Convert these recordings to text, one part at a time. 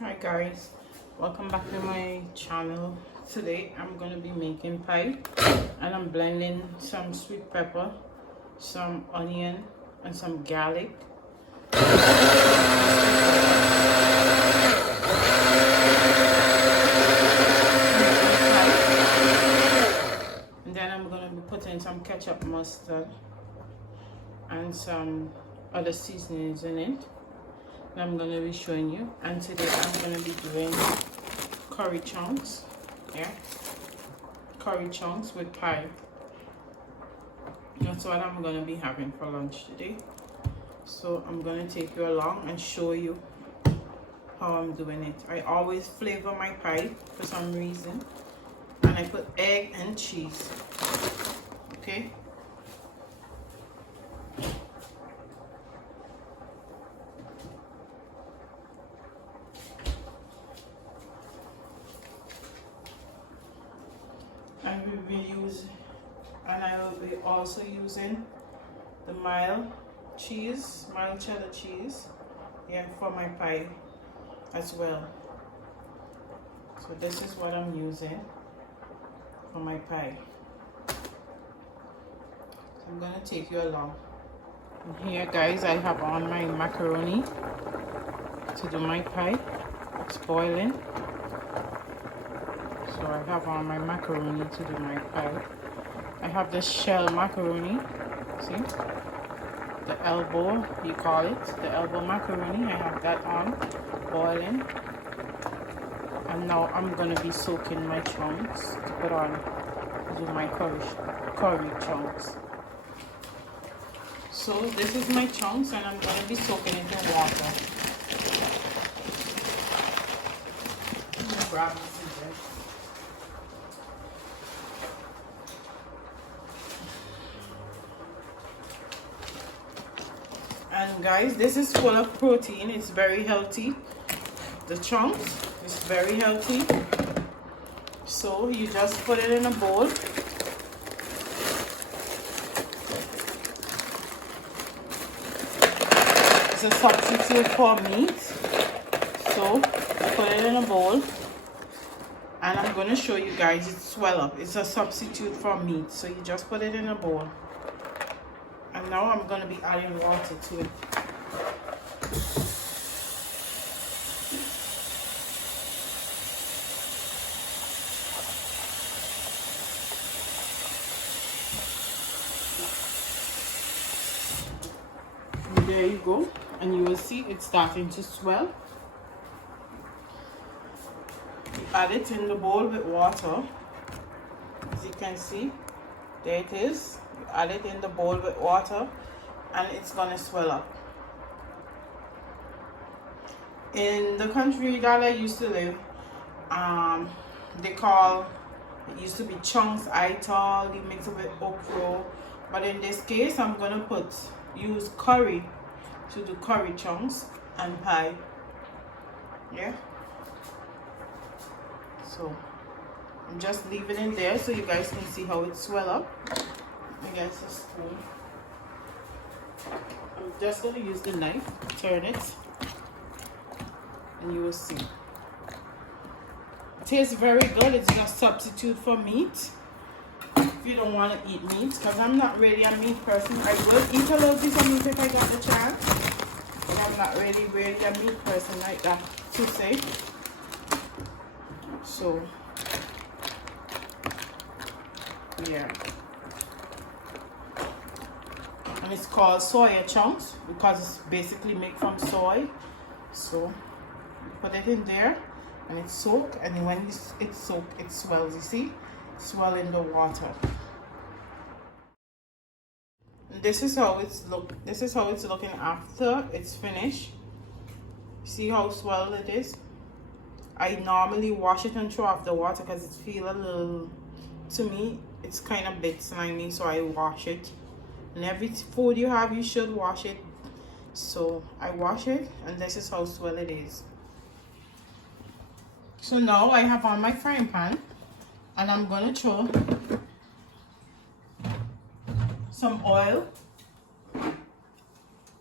Hi guys, welcome back to my channel. Today I'm going to be making pie and I'm blending some sweet pepper, some onion and some garlic. And then I'm going to be putting some ketchup, mustard and some other seasonings in it. I'm going to be showing you, and today I'm going to be doing curry chunks. Curry chunks with pie. That's what I'm going to be having for lunch today. So I'm going to take you along and show you how I'm doing it. I always flavor my pie for some reason, and I put egg and cheese. Okay. I will be also using the mild cheddar cheese, for my pie as well. So this is what I'm using for my pie. So I'm gonna take you along. And here, guys, I have on my macaroni to do my pie. It's boiling. So I have on my macaroni to do my pie. I have this shell macaroni, see? The elbow, you call it, the elbow macaroni. I have that on, boiling. And now I'm gonna be soaking my chunks to put on, to do my curry chunks. So this is my chunks and I'm gonna be soaking it in water. I'm gonna grab this. And guys, this is full of protein. It's very healthy. The chunks is very healthy. So you just put it in a bowl. It's a substitute for meat. So put it in a bowl. And I'm going to show you guys it swell up. It's a substitute for meat. So you just put it in a bowl. And now I'm going to be adding water to it. And there you go. And you will see it's starting to swell. You add it in the bowl with water. As you can see, there it is. You add it in the bowl with water and it's gonna swell up. In the country that I used to live, it used to be chunks, ital, you mix it with okra. But in this case, I'm gonna use curry to do curry chunks and pie. So I'm just leaving it there so you guys can see how it swell up. I guess a spoon. I'm just going to use the knife, turn it, and you will see. It tastes very good. It's a substitute for meat if you don't want to eat meat, because I'm not really a meat person. I will eat a little piece of meat if I got the chance, but I'm not really a meat person like that to say. So yeah. And it's called soya chunks because it's basically made from soy. So you put it in there and it's soaked, and when it's soaked, it swells. You see, swell in the water. And this is how it's looking after it's finished. See how swelled it is? I normally wash it and throw off the water because it feels a little, to me, it's kind of bit slimy, so I wash it. And every food you have, you should wash it. So I wash it, and this is how swell it is. So now I have on my frying pan, and I'm gonna throw some oil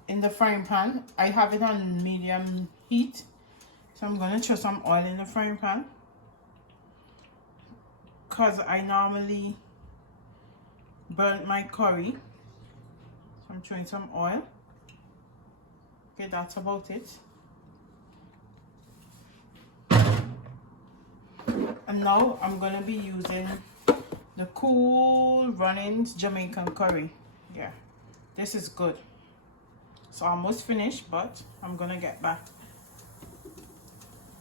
in the frying pan. I have it on medium heat. So So I'm gonna throw some oil in the frying pan, because I normally burn my curry. So I'm throwing some oil. Okay, that's about it. And now I'm gonna be using the Cool Runnings Jamaican curry. Yeah, this is good. It's almost finished, but I'm gonna get back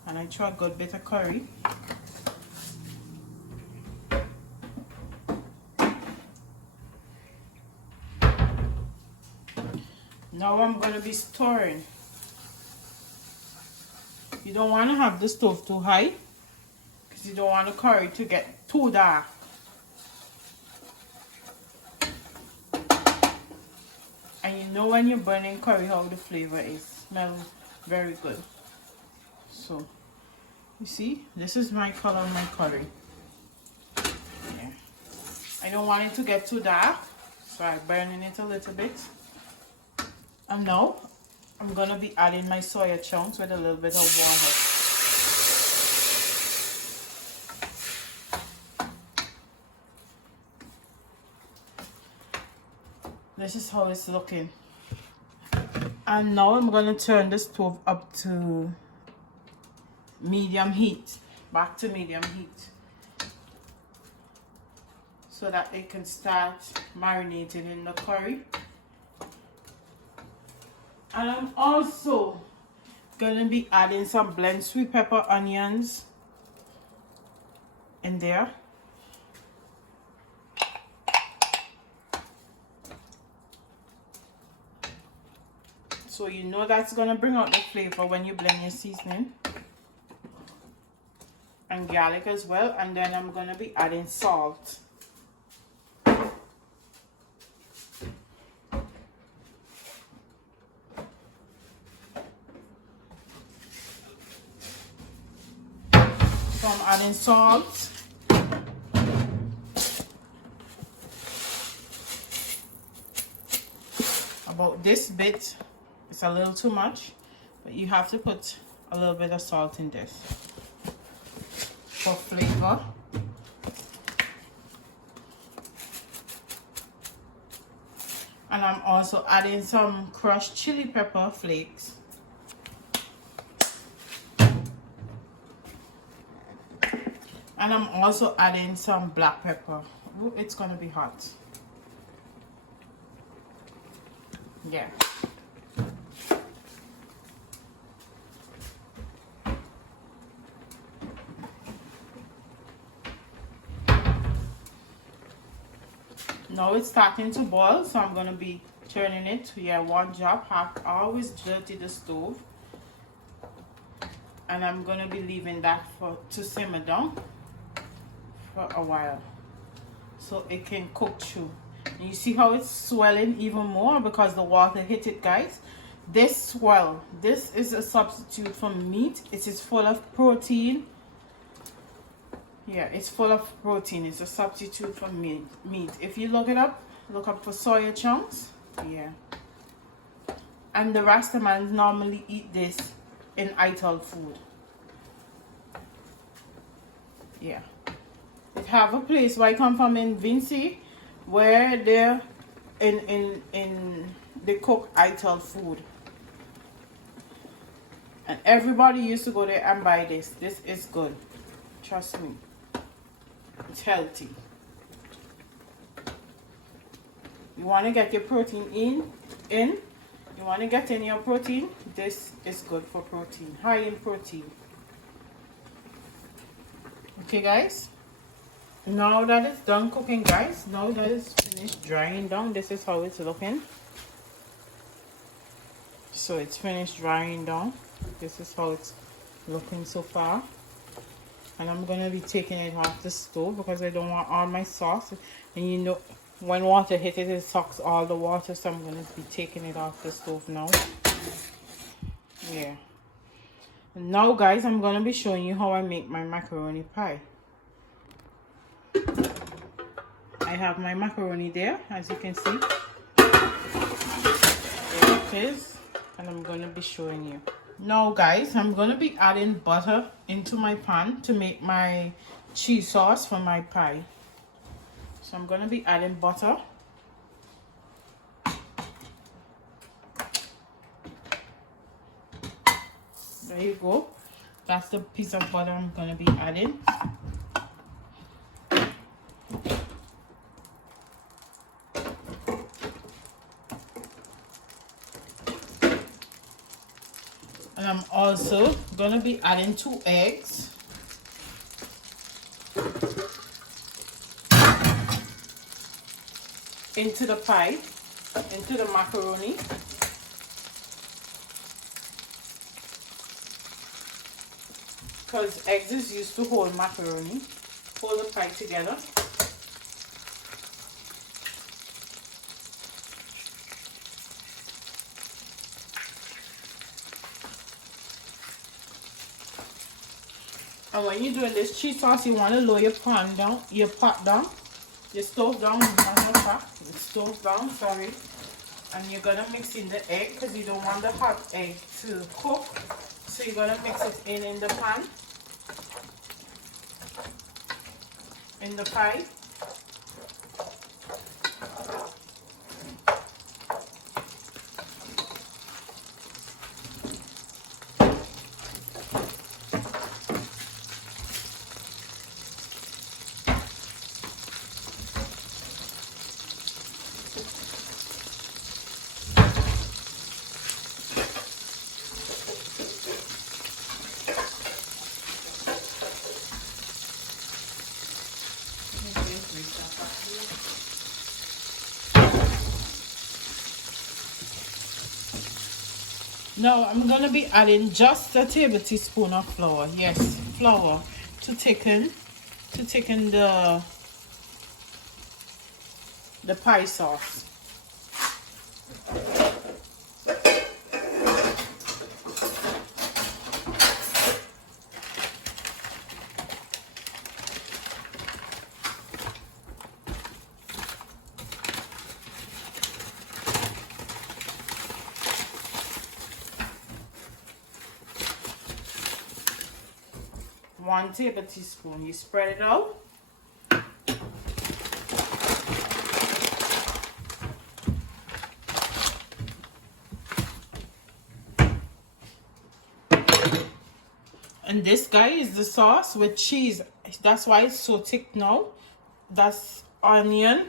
and I throw a good bit of curry. Now I'm gonna be stirring. You don't want to have the stove too high, because you don't want the curry to get too dark. And you know when you're burning curry how the flavor is. Smells very good. So you see, this is my color of my curry. Yeah. I don't want it to get too dark, so I'm burning it a little bit. And now I'm gonna be adding my soya chunks with a little bit of water. This is how it's looking. And now I'm gonna turn the stove up to medium heat, back to medium heat, so that it can start marinating in the curry. And I'm also gonna be adding some blend sweet pepper onions in there. So you know that's gonna bring out the flavor when you blend your seasoning. And garlic as well. And then I'm gonna be adding salt. So I'm adding salt. About this bit. It's a little too much, but you have to put a little bit of salt in this for flavor. And I'm also adding some crushed chili pepper flakes. And I'm also adding some black pepper. Ooh, it's gonna be hot. Yeah. Now it's starting to boil, so I'm gonna be turning it. Yeah, one drop. I always dirty the stove, and I'm gonna be leaving that to simmer down for a while, so it can cook through. And you see how it's swelling even more because the water hit it, guys. This swell. This is a substitute for meat. It is full of protein. Yeah, it's full of protein. It's a substitute for meat. If you look it up, look up for soya chunks. Yeah. And the Rastamans normally eat this in Ital food. Yeah. It have a place where I come from in Vincy, where they they cook Ital food. And everybody used to go there and buy this. This is good. Trust me. It's healthy. You want to get your protein in. You want to get in your protein. This is good for protein. High in protein. Okay, guys. Now that it's done cooking, guys. Now that it's finished drying down. This is how it's looking. So it's finished drying down. This is how it's looking so far. And I'm going to be taking it off the stove because I don't want all my sauce. And you know, when water hits it, it sucks all the water. So I'm going to be taking it off the stove now. Yeah. And now, guys, I'm going to be showing you how I make my macaroni pie. I have my macaroni there, as you can see. There it is. And I'm going to be showing you. Now guys, I'm gonna be adding butter into my pan to make my cheese sauce for my pie. So I'm gonna be adding butter. There you go. That's the piece of butter I'm gonna be adding. And I'm also gonna be adding 2 eggs. Into the pie, into the macaroni. Because eggs is used to hold macaroni, hold the pie together. And when you're doing this cheese sauce, you want to lower your pan down, your pot down, your stove down, your stove down, sorry. And you're gonna mix in the egg because you don't want the hot egg to cook. So you're gonna mix it in the pan, in the pie. Now I'm gonna be adding just a table teaspoon of flour. Yes, flour to thicken the pie sauce. One table teaspoon. You spread it out. And this guy is the sauce with cheese. That's why it's so thick now. That's onion,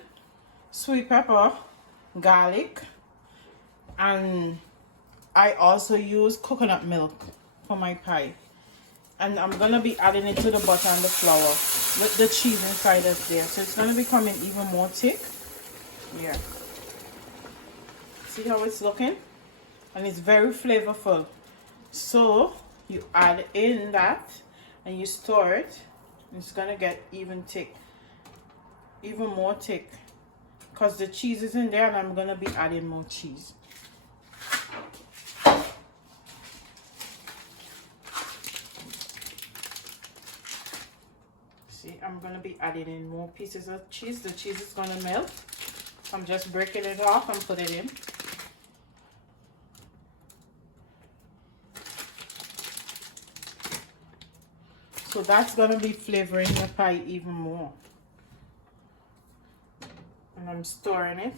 sweet pepper, garlic, and I also use coconut milk for my pie. And I'm gonna be adding it to the butter and the flour with the cheese inside of there. So it's gonna be becoming even more thick. Yeah. See how it's looking? And it's very flavorful. So you add in that and you stir it. It's gonna get even thick, even more thick, because the cheese is in there and I'm gonna be adding more cheese. See, I'm gonna be adding in more pieces of cheese. The cheese is gonna melt. I'm just breaking it off and put it in. So that's gonna be flavoring the pie even more. And I'm stirring it.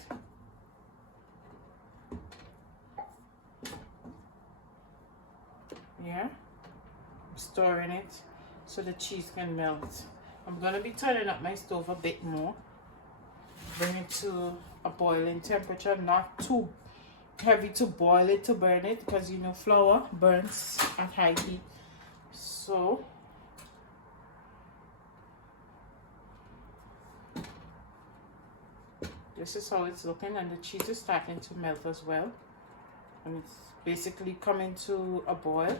Yeah, stirring it so the cheese can melt. I'm gonna be turning up my stove a bit more. Bring it to a boiling temperature, not too heavy to boil it to burn it, because you know flour burns at high heat. So this is how it's looking, and the cheese is starting to melt as well, and it's basically coming to a boil.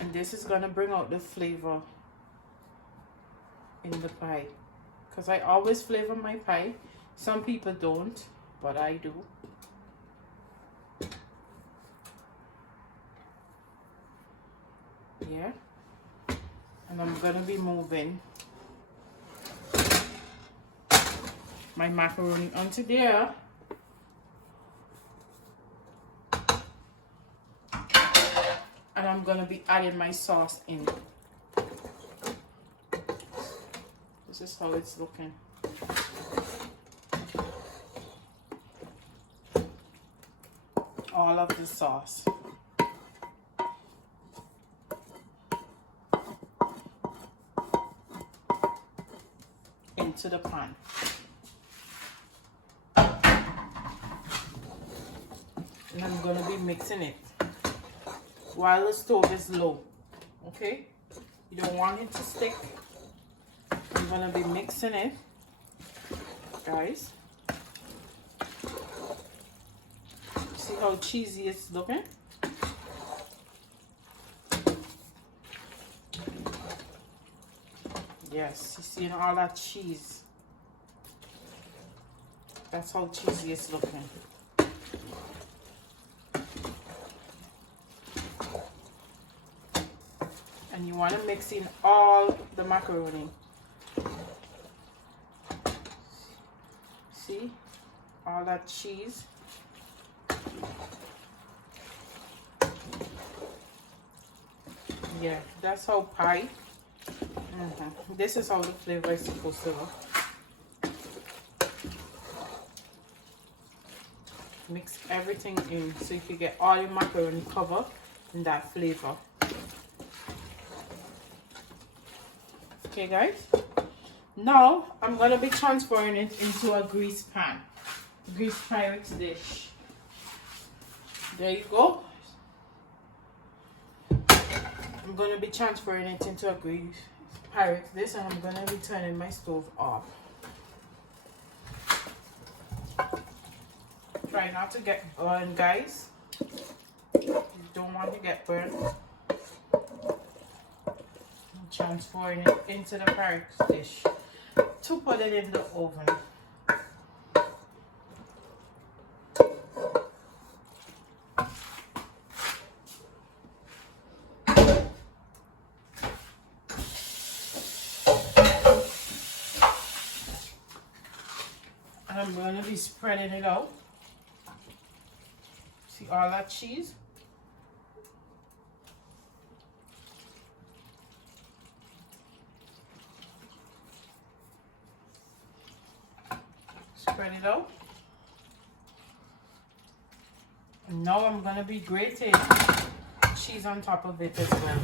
And this is gonna bring out the flavor in the pie, because I always flavor my pie. Some people don't, but I do. Yeah. And I'm gonna be moving my macaroni onto there. I'm gonna be adding my sauce in. This is how it's looking. All of the sauce. Into the pan. And I'm going to be mixing it while the stove is low. Okay? You don't want it to stick. I'm going to be mixing it, guys. See how cheesy it's looking? Yes, you see all that cheese. That's how cheesy it's looking. And you want to mix in all the macaroni. See? All that cheese. Yeah, that's how pie. This is how the flavor is supposed to look. Mix everything in so you can get all your macaroni covered in that flavor. Okay, guys. Now I'm gonna be transferring it into a grease pan, grease Pyrex dish. There you go. I'm gonna be transferring it into a grease Pyrex dish, and I'm gonna be turning my stove off. Try not to get burned, guys. You don't want to get burned. I'm transferring it into the Pyrex dish to put it in the oven. And I'm going to be spreading it out. See all that cheese? Spread it out. And now I'm going to be grating cheese on top of it as well.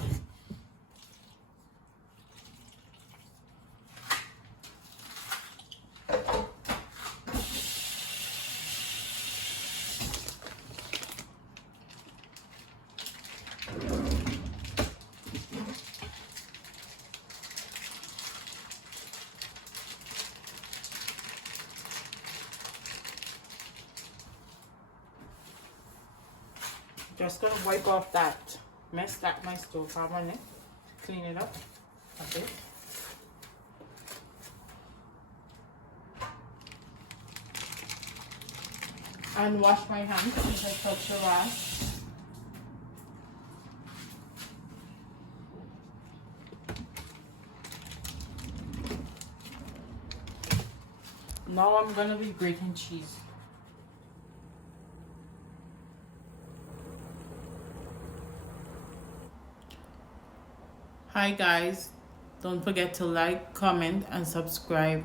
Just gonna wipe off that mess that my stove have on it. Clean it up a bit. And wash my hands since I touched the rice. Now I'm gonna be grating cheese. Hi guys, don't forget to like, comment and subscribe.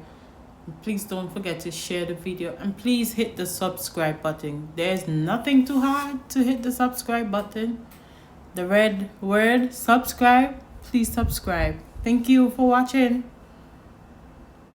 Please don't forget to share the video, and please hit the subscribe button. There's nothing too hard to hit the subscribe button. The red word subscribe. Please subscribe. Thank you for watching.